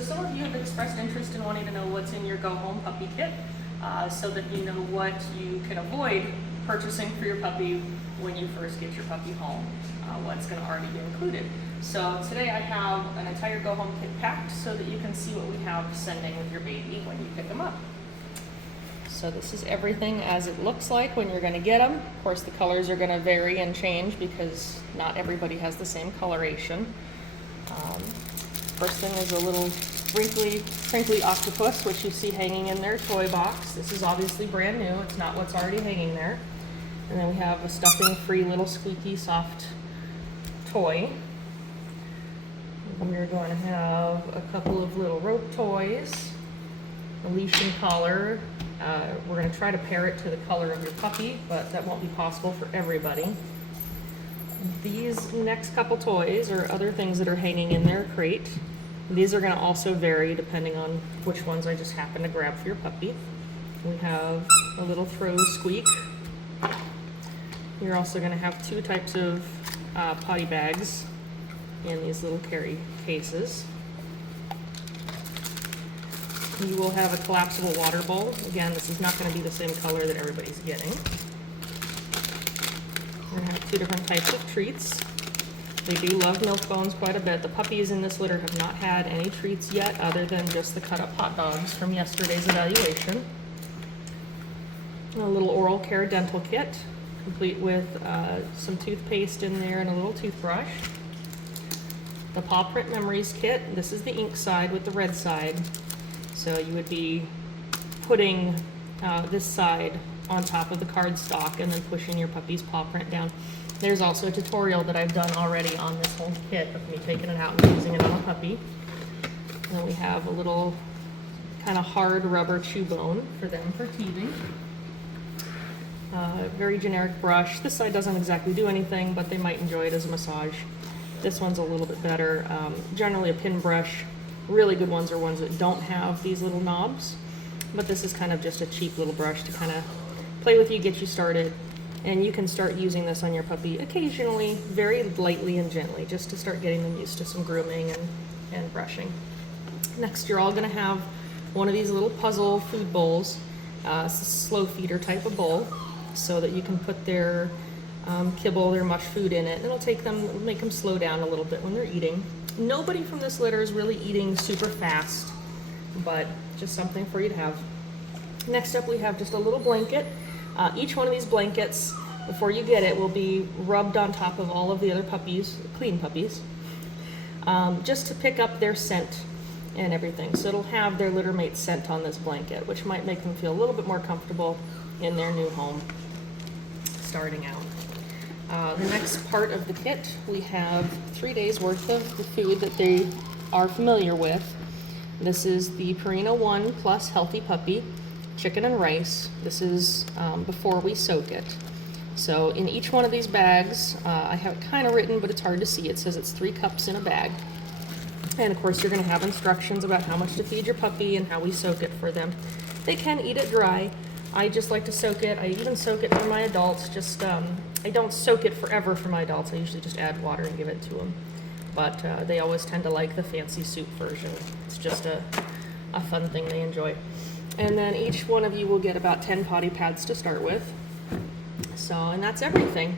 So some of you have expressed interest in wanting to know what's in your Go Home puppy kit, so that you know what you can avoid purchasing for your puppy when you first get your puppy home, what's going to already be included. So today I have an entire Go Home kit packed so that you can see what we have sending with your baby when you pick them up. So this is everything as it looks like when you're going to get them. Of course, the colors are going to vary and change because not everybody has the same coloration. First thing is a little crinkly octopus, which you see hanging in their toy box. This is obviously brand new. It's not what's already hanging there. And then we have a stuffing-free little squeaky soft toy. We're going to have a couple of little rope toys, a leash and collar. We're going to try to pair it to the color of your puppy, but that won't be possible for everybody. These next couple toys are other things that are hanging in their crate. These are going to also vary depending on which ones I just happen to grab for your puppy. We have a little throw squeak. You're also going to have two types of potty bags in these little carry cases. You will have a collapsible water bowl. Again, this is not going to be the same color that everybody's getting. We're going to have two different types of treats. They do love milk bones quite a bit. The puppies in this litter have not had any treats yet other than just the cut up hot dogs from yesterday's evaluation. A little oral care dental kit, complete with some toothpaste in there and a little toothbrush. The paw print memories kit. This is the ink side with the red side. So you would be putting this side on top of the cardstock and then pushing your puppy's paw print down. There's also a tutorial that I've done already on this whole kit of me taking it out and using it on a puppy. And then we have a little kind of hard rubber chew bone for them for teething. Very generic brush. This side doesn't exactly do anything, but they might enjoy it as a massage. This one's a little bit better. Generally a pin brush. Really good ones are ones that don't have these little knobs, but this is kind of just a cheap little brush to kind of play with you, get you started. And you can start using this on your puppy occasionally, very lightly and gently, just to start getting them used to some grooming and brushing. Next, you're all going to have one of these little puzzle food bowls. It's a slow feeder type of bowl, so that you can put their kibble, their mush food in it. It'll make them slow down a little bit when they're eating. Nobody from this litter is really eating super fast, but just something for you to have. Next up, we have just a little blanket. Each one of these blankets, before you get it, will be rubbed on top of all of the other puppies, clean puppies, just to pick up their scent and everything. So it'll have their litter mate scent on this blanket, which might make them feel a little bit more comfortable in their new home starting out. The next part of the kit, we have 3 days worth of the food that they are familiar with. This is the Purina One Plus Healthy Puppy chicken and rice. This is before we soak it. So in each one of these bags, I have it kind of written, but it's hard to see. It says it's 3 cups in a bag. And of course, you're going to have instructions about how much to feed your puppy and how we soak it for them. They can eat it dry. I just like to soak it. I even soak it for my adults. Just I don't soak it forever for my adults. I usually just add water and give it to them. But they always tend to like the fancy soup version. It's just a fun thing they enjoy. And then each one of you will get about 10 potty pads to start with. So, and that's everything.